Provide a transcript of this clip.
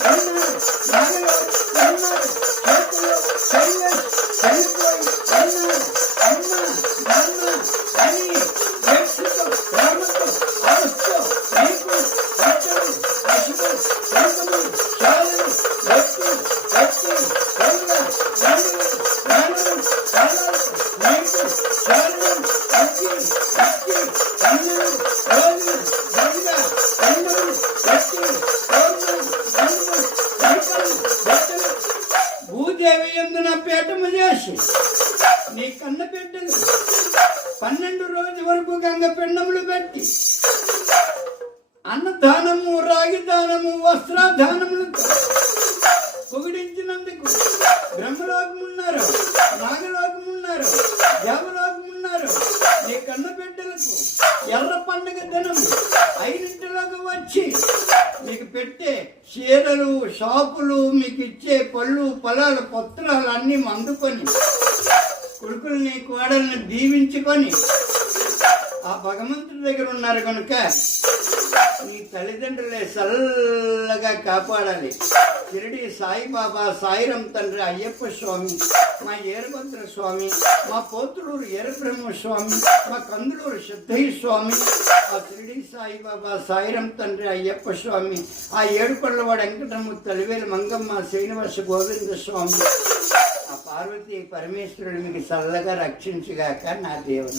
Amen. Peetham నీ కన్న బిడ్డలు పన్నెండు రోజుల వరకు గంగ పిండములు పెట్టి అన్నదానము రాగి దానము వస్త్రదానములతో పొగిడించినందుకు బ్రహ్మలోకం ఉన్నారు నాగలోకం ఉన్నారు దేవలోకం ఉన్నారు నీ కన్న బిడ్డలకు ఎర్ర పండుగ దినం ఐదింటిలోకి వచ్చి పెట్టే చీరలు షాపులు మీకు ఇచ్చే పళ్ళు పొలాలు పత్రాలు అన్నీ మందుకొని కొడుకుల్ని కోడల్ని దీవించుకొని ఆ భగవంతుడి దగ్గర ఉన్నారు కనుక నీ తల్లిదండ్రులే చల్లగా కాపాడాలి. షిరిడి సాయిబాబా సాయిరం తండ్రి అయ్యప్ప స్వామి మా ఏరభద్ర స్వామి మా పోతులూరు ఏరబ్రహ్మ స్వామి మా కందులూరు సిద్ధయ్య స్వామి ఆ షిరిడి సాయిబాబా సాయిరం తండ్రి అయ్యప్ప స్వామి ఆ ఏడుకొండవాడ వెంకటమ్మ తలివేలు మంగమ్మ శ్రీనివాస గోవింద స్వామి ఆ పార్వతి పరమేశ్వరుడు మీకు చల్లగా రక్షించుగాక నా దేవున.